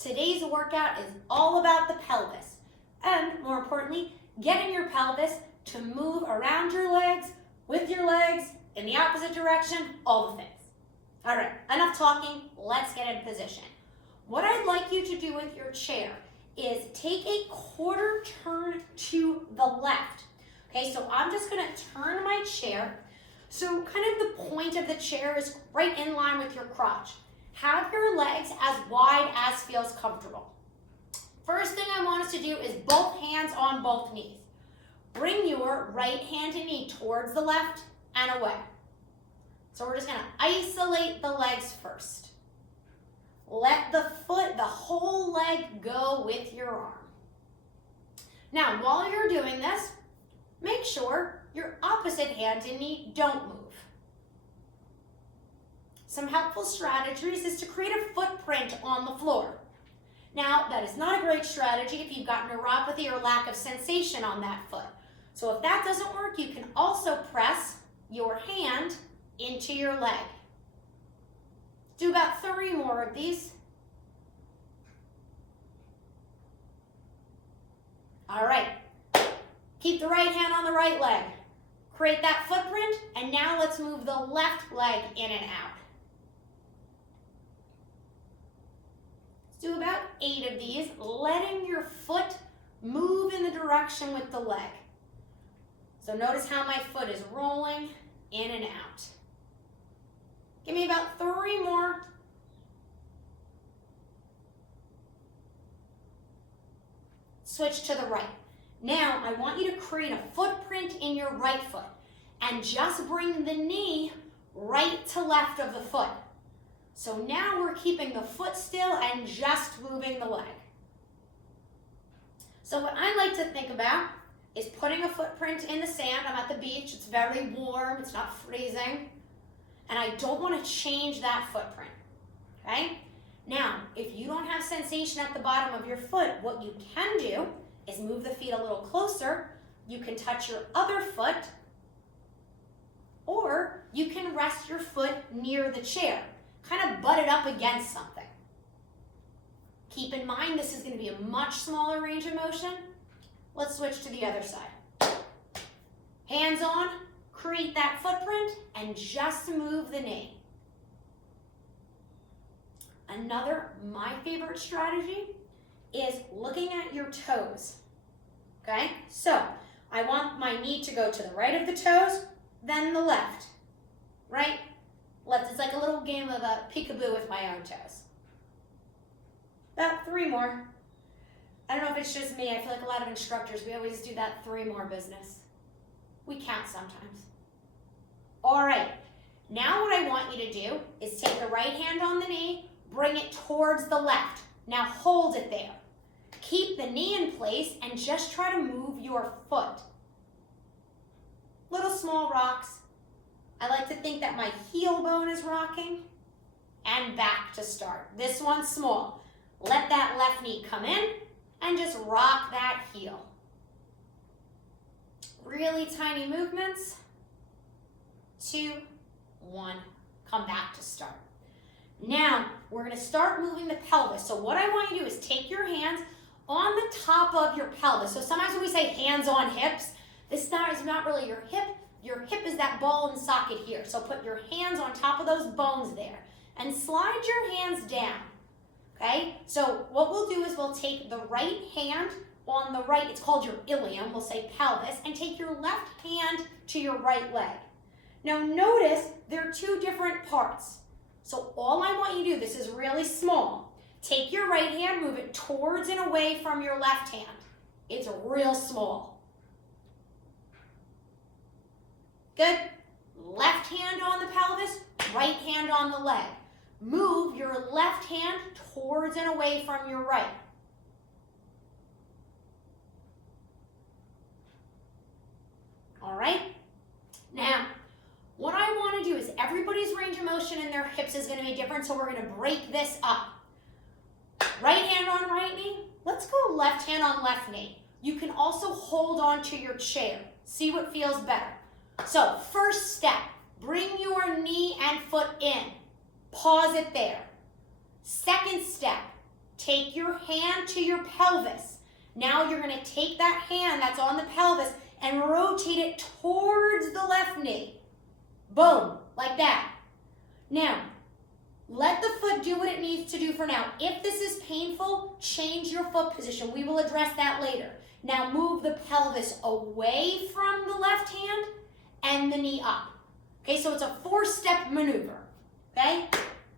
Today's workout is all about the pelvis, and more importantly, getting your pelvis to move around your legs, with your legs, in the opposite direction, all the things. All right, enough talking, let's get in position. What I'd like you to do with your chair is take a quarter turn to the left. Okay, so I'm just gonna turn my chair. So kind of the point of the chair is right in line with your crotch. Have your legs as wide as feels comfortable. First thing I want us to do is both hands on both knees. Bring your right hand and knee towards the left and away. So we're just gonna isolate the legs first. Let the foot, the whole leg go with your arm. Now, while you're doing this, make sure your opposite hand and knee don't move. Some helpful strategies is to create a footprint on the floor. Now, that is not a great strategy if you've got neuropathy or lack of sensation on that foot. So if that doesn't work, you can also press your hand into your leg. Do about 3 more of these. All right. Keep the right hand on the right leg. Create that footprint, and now let's move the left leg in and out. Let's do about 8 of these, letting your foot move in the direction with the leg. So notice how my foot is rolling in and out. Give me about 3 more. Switch to the right. Now, I want you to create a footprint in your right foot and just bring the knee right to left of the foot. So now we're keeping the foot still and just moving the leg. So what I like to think about is putting a footprint in the sand. I'm at the beach, it's very warm, it's not freezing, and I don't want to change that footprint, okay? Now, if you don't have sensation at the bottom of your foot, what you can do is move the feet a little closer. You can touch your other foot, or you can rest your foot near the chair, kind of butt it up against something. Keep in mind, this is going to be a much smaller range of motion. Let's switch to the other side. Hands on, create that footprint, and just move the knee. Another, my favorite strategy is looking at your toes, okay? So I want my knee to go to the right of the toes, then the left, right? It's like a little game of a peekaboo with my own toes. About 3 more. I don't know if it's just me, I feel like a lot of instructors, we always do that 3 more business. We count sometimes. All right, now what I want you to do is take the right hand on the knee, bring it towards the left. Now hold it there. Keep the knee in place and just try to move your foot. Little small rocks. I like to think that my heel bone is rocking, and back to start. This one's small. Let that left knee come in and just rock that heel. Really tiny movements. 2, 1, come back to start. Now, we're gonna start moving the pelvis. So what I want you to do is take your hands on the top of your pelvis. So sometimes when we say hands on hips, this is not really your hip. Your hip is that ball and socket here. So put your hands on top of those bones there and slide your hands down, okay? So what we'll do is we'll take the right hand on the right, it's called your ilium, we'll say pelvis, and take your left hand to your right leg. Now notice there are 2 different parts. So all I want you to do, this is really small. Take your right hand, move it towards and away from your left hand. It's real small. Good. Left hand on the pelvis, right hand on the leg. Move your left hand towards and away from your right. All right. Now, what I want to do is everybody's range of motion in their hips is going to be different, so we're going to break this up. Right hand on right knee. Let's go left hand on left knee. You can also hold on to your chair. See what feels better. So first step, bring your knee and foot in. Pause it there. Second step, take your hand to your pelvis. Now you're going to take that hand that's on the pelvis and rotate it towards the left knee. Boom, like that. Now, let the foot do what it needs to do for now. If this is painful, change your foot position. We will address that later. Now move the pelvis away from the left hand and the knee up. Okay, so it's a 4-step maneuver. Okay,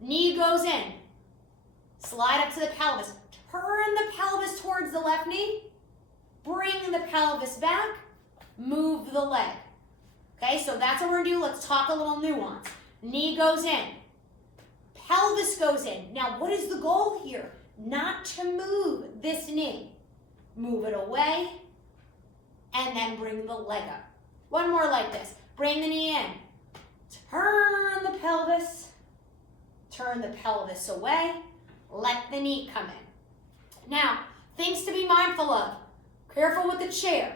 knee goes in. Slide up to the pelvis. Turn the pelvis towards the left knee. Bring the pelvis back. Move the leg. Okay, so that's what we're going to do. Let's talk a little nuance. Knee goes in. Pelvis goes in. Now, what is the goal here? Not to move this knee. Move it away, and then bring the leg up. One more like this. Bring the knee in. Turn the pelvis. Turn the pelvis away. Let the knee come in. Now, things to be mindful of. Careful with the chair.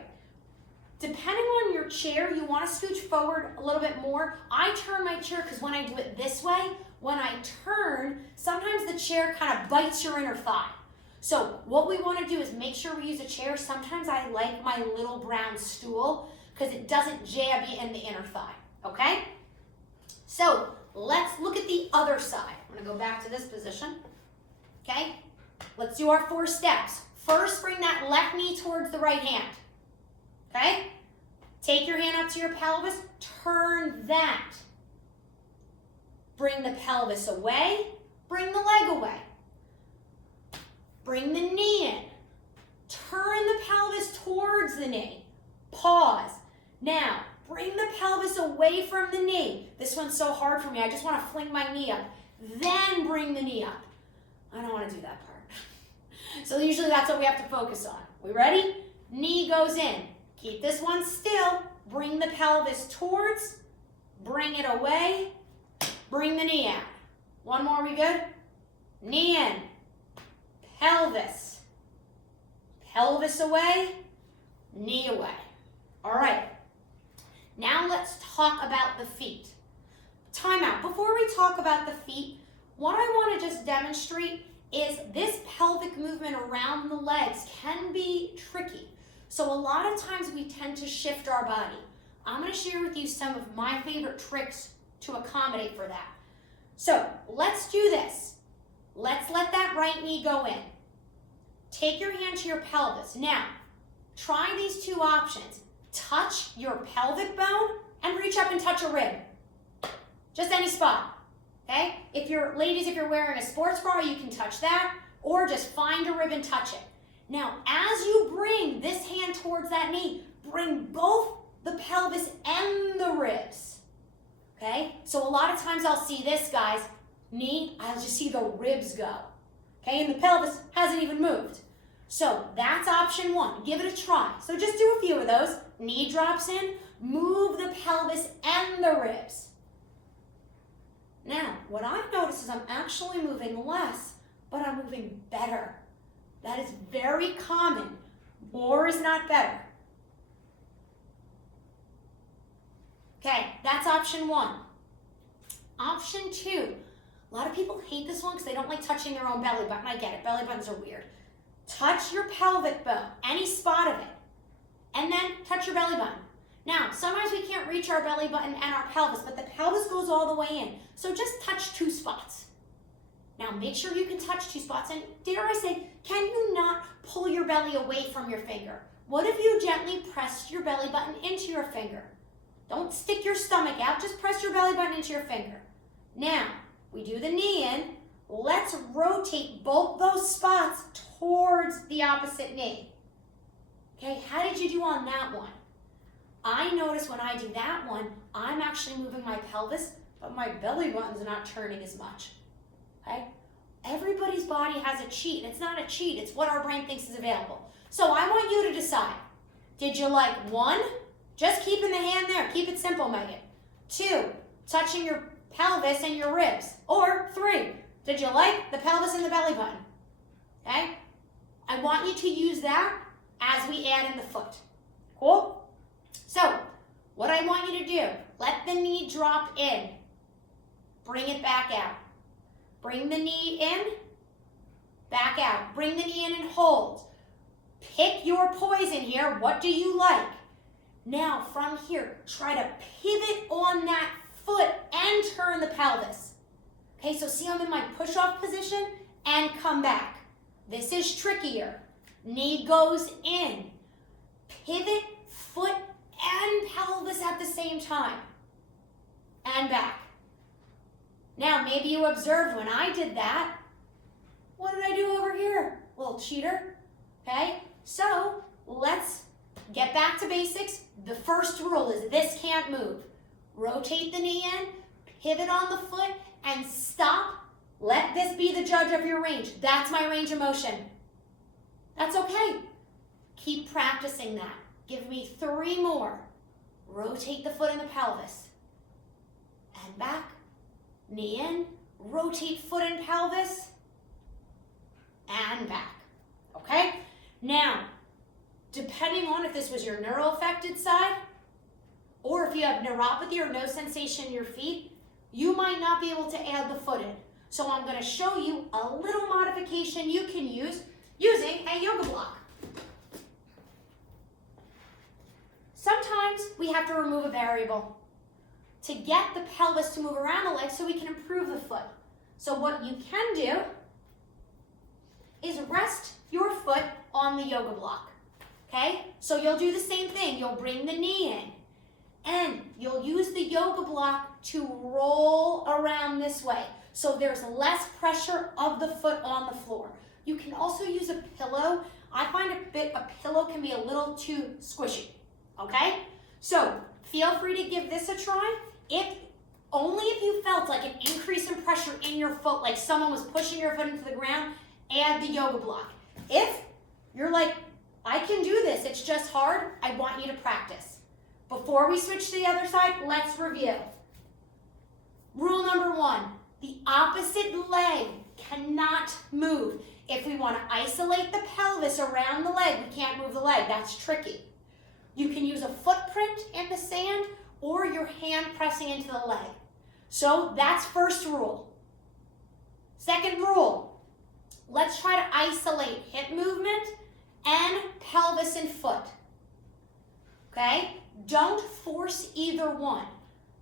Depending on your chair, you want to scooch forward a little bit more. I turn my chair because when I do it this way, when I turn, sometimes the chair kind of bites your inner thigh. So what we want to do is make sure we use a chair. Sometimes I like my little brown stool because it doesn't jab you in the inner thigh, okay? So let's look at the other side. I'm going to go back to this position, okay? Let's do our 4 steps. First, bring that left knee towards the right hand, okay? Take your hand up to your pelvis, turn that. Bring the pelvis away, bring the leg away. Bring the knee in. Turn the pelvis towards the knee. Pause. Now, bring the pelvis away from the knee. This one's so hard for me. I just want to fling my knee up. Then bring the knee up. I don't want to do that part. So usually that's what we have to focus on. We ready? Knee goes in. Keep this one still. Bring the pelvis towards. Bring it away. Bring the knee out. One more, we good? Knee in. Pelvis. Pelvis away. Knee away. All right. Now let's talk about the feet. Time out. Before we talk about the feet, what I want to just demonstrate is this pelvic movement around the legs can be tricky. So a lot of times we tend to shift our body. I'm going to share with you some of my favorite tricks to accommodate for that. So let's do this. Let's let that right knee go in. Take your hand to your pelvis. Now, try these 2 options. Touch your pelvic bone and reach up and touch a rib. Just any spot, okay? If you're wearing a sports bra, you can touch that, or just find a rib and touch it. Now, as you bring this hand towards that knee, bring both the pelvis and the ribs, okay? So a lot of times I'll see this, guys, knee, I'll just see the ribs go, okay? And the pelvis hasn't even moved. So that's option 1. Give it a try. So just do a few of those. Knee drops in, move the pelvis and the ribs. Now, what I've noticed is I'm actually moving less, but I'm moving better. That is very common. More is not better. Okay, that's option 1. Option 2. A lot of people hate this one because they don't like touching their own belly button. I get it. Belly buttons are weird. Touch your pelvic bone, any spot of it, and then touch your belly button. Now, sometimes we can't reach our belly button and our pelvis, but the pelvis goes all the way in. So just touch 2 spots. Now, make sure you can touch 2 spots. And dare I say, can you not pull your belly away from your finger? What if you gently pressed your belly button into your finger? Don't stick your stomach out. Just press your belly button into your finger. Now, we do the knee in. Let's rotate both those spots towards the opposite knee. Okay, how did you do on that one? I notice when I do that one, I'm actually moving my pelvis, but my belly button's not turning as much. Okay? Everybody's body has a cheat. It's not a cheat. It's what our brain thinks is available. So I want you to decide. Did you like 1? Just keeping the hand there. Keep it simple, Megan. 2, touching your pelvis and your ribs. Or 3, did you like the pelvis and the belly button? Okay? I want you to use that as we add in the foot. Cool? So, what I want you to do, let the knee drop in. Bring it back out. Bring the knee in. Back out. Bring the knee in and hold. Pick your poison here. What do you like? Now, from here, try to pivot on that foot and turn the pelvis. Okay, so see I'm in my push-off position and come back. This is trickier. Knee goes in. Pivot, foot, and pelvis at the same time. And back. Now, maybe you observed when I did that. What did I do over here? Little cheater. Okay, so let's get back to basics. The first rule is this can't move. Rotate the knee in, pivot on the foot, and stop. Let this be the judge of your range. That's my range of motion. That's okay. Keep practicing that. Give me 3 more. Rotate the foot and the pelvis. And back. Knee in. Rotate foot and pelvis. And back. Okay? Now, depending on if this was your neuroaffected side, or if you have neuropathy or no sensation in your feet, you might not be able to add the foot in. So I'm going to show you a little modification you can use using a yoga block. Sometimes we have to remove a variable to get the pelvis to move around the leg so we can improve the foot. So what you can do is rest your foot on the yoga block. Okay? So you'll do the same thing. You'll bring the knee in. And you'll use the yoga block to roll around this way. So there's less pressure of the foot on the floor. You can also use a pillow. I find a pillow can be a little too squishy. Okay? So feel free to give this a try. Only if you felt like an increase in pressure in your foot, like someone was pushing your foot into the ground, add the yoga block. If you're like, I can do this, it's just hard, I want you to practice. Before we switch to the other side, let's review. Rule number 1, the opposite leg cannot move. If we want to isolate the pelvis around the leg, we can't move the leg. That's tricky. You can use a footprint in the sand or your hand pressing into the leg. So that's first rule. Second rule, let's try to isolate hip movement and pelvis and foot. Okay? Don't force either one.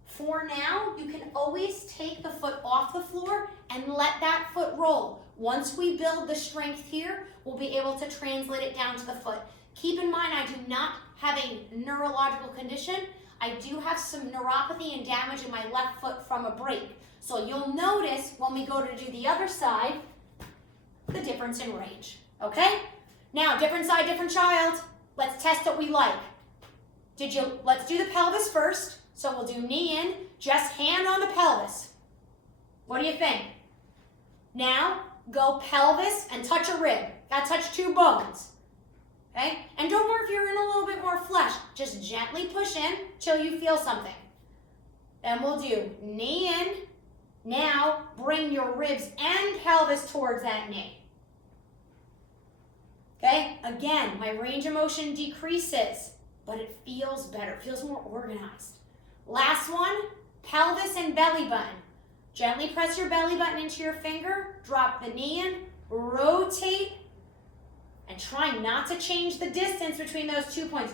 For now, you can always take the foot off the floor and let that foot roll. Once we build the strength here, we'll be able to translate it down to the foot. Keep in mind, I do not have a neurological condition. I do have some neuropathy and damage in my left foot from a break. So you'll notice when we go to do the other side, the difference in range. Okay? Now, different side, different child. Let's test what we like. Let's do the pelvis first. So we'll do knee in, just hand on the pelvis. What do you think? Now, go pelvis and touch a rib. Gotta touch 2 bones. Okay? And don't worry if you're in a little bit more flesh. Just gently push in till you feel something. Then we'll do knee in. Now, bring your ribs and pelvis towards that knee. Okay? Again, my range of motion decreases, but it feels better. It feels more organized. Last one, pelvis and belly button. Gently press your belly button into your finger, drop the knee in, rotate, and try not to change the distance between those 2 points.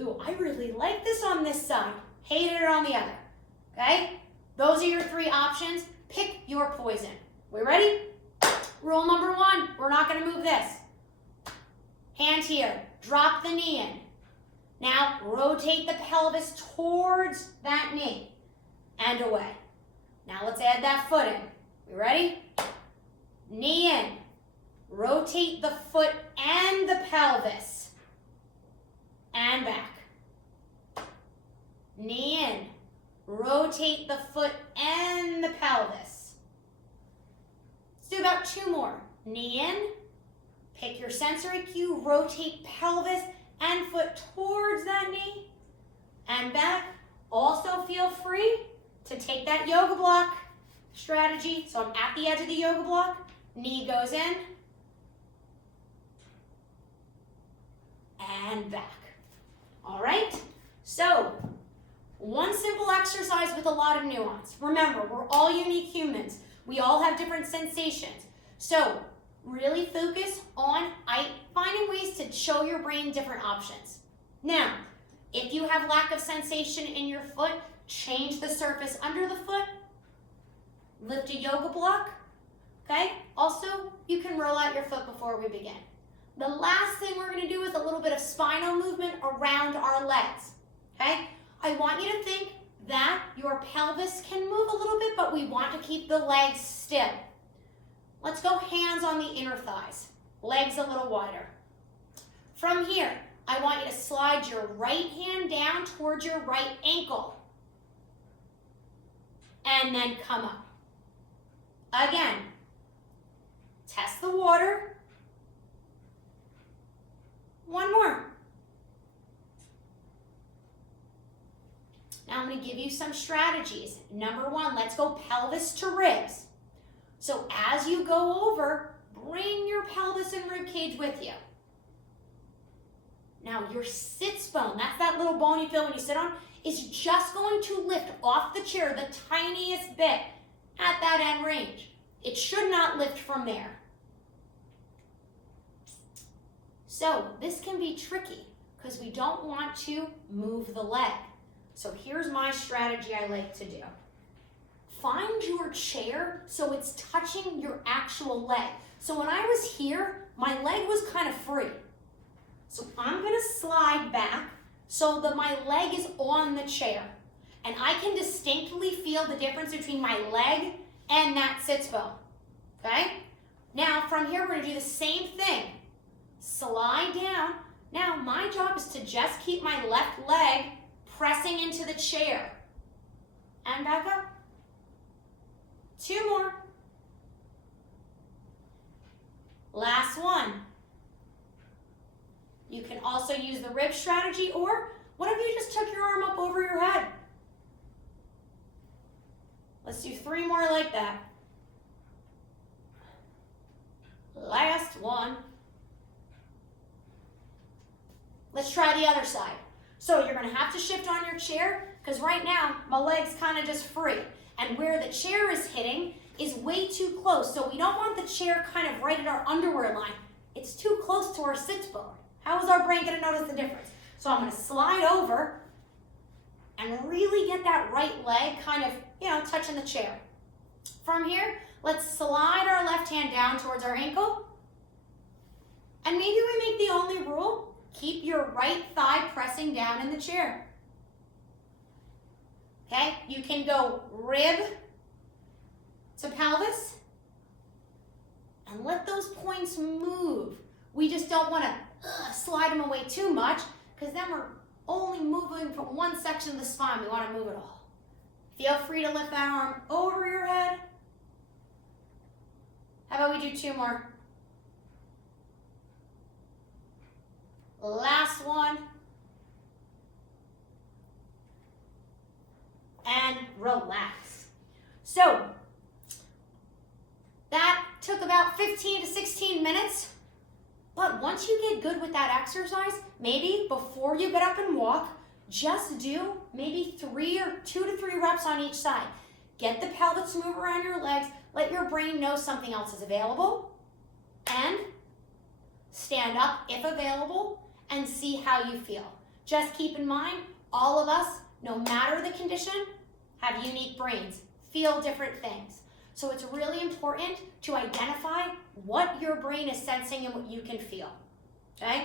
Ooh, I really like this on this side. Hated it on the other. Okay? Those are your 3 options. Pick your poison. We ready? Rule number 1, we're not going to move this. Hand here, drop the knee in. Now, rotate the pelvis towards that knee and away. Now, let's add that foot in. We ready? Knee in. Rotate the foot and the pelvis. And back. Knee in. Rotate the foot and the pelvis. Let's do about 2 more. Knee in. Pick your sensory cue. Rotate pelvis and foot towards that knee and back. Also feel free to take that yoga block strategy. So I'm at the edge of the yoga block. Knee goes in and back. All right? So one simple exercise with a lot of nuance. Remember, we're all unique humans. We all have different sensations. So really focus on finding ways to show your brain different options. Now, if you have lack of sensation in your foot, change the surface under the foot, lift a yoga block, okay? Also, you can roll out your foot before we begin. The last thing we're going to do is a little bit of spinal movement around our legs, okay? I want you to think that your pelvis can move a little bit, but we want to keep the legs still. Let's go hands on the inner thighs, legs a little wider. From here, I want you to slide your right hand down towards your right ankle. And then come up. Again, test the water. One more. Now I'm going to give you some strategies. Number one, let's go pelvis to ribs. So as you go over, bring your pelvis and rib cage with you. Now your sits bone, that's that little bone you feel when you sit on, is just going to lift off the chair the tiniest bit at that end range. It should not lift from there. So this can be tricky because we don't want to move the leg. So here's my strategy I like to do. Find your chair so it's touching your actual leg. So when I was here, my leg was kind of free. So I'm going to slide back so that my leg is on the chair. And I can distinctly feel the difference between my leg and that sits bone. Okay? Now from here, we're going to do the same thing. Slide down. Now my job is to just keep my left leg pressing into the chair. And back up. Two more. Last one. You can also use the rib strategy, or what if you just took your arm up over your head? Let's do three more like that. Last one. Let's try the other side. So you're going to have to shift on your chair because right now my leg's kind of just free. And where the chair is hitting is way too close. So we don't want the chair kind of right at our underwear line. It's too close to our sits bone. How is our brain going to notice the difference? So I'm going to slide over and really get that right leg kind of, touching the chair. From here, let's slide our left hand down towards our ankle. And maybe we make the only rule, keep your right thigh pressing down in the chair. Okay, you can go rib to pelvis and let those points move. We just don't want to slide them away too much because then we're only moving from one section of the spine. We want to move it all. Feel free to lift that arm over your head. How about we do two more? Last one. And relax. So that took about 15 to 16 minutes. But once you get good with that exercise, maybe before you get up and walk, just do maybe 2 to 3 reps on each side. Get the pelvis to move around your legs. Let your brain know something else is available. And stand up if available and see how you feel. Just keep in mind, all of us, no matter the condition, have unique brains, feel different things. So it's really important to identify what your brain is sensing and what you can feel, okay?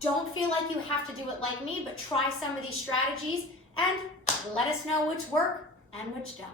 Don't feel like you have to do it like me, but try some of these strategies and let us know which work and which don't.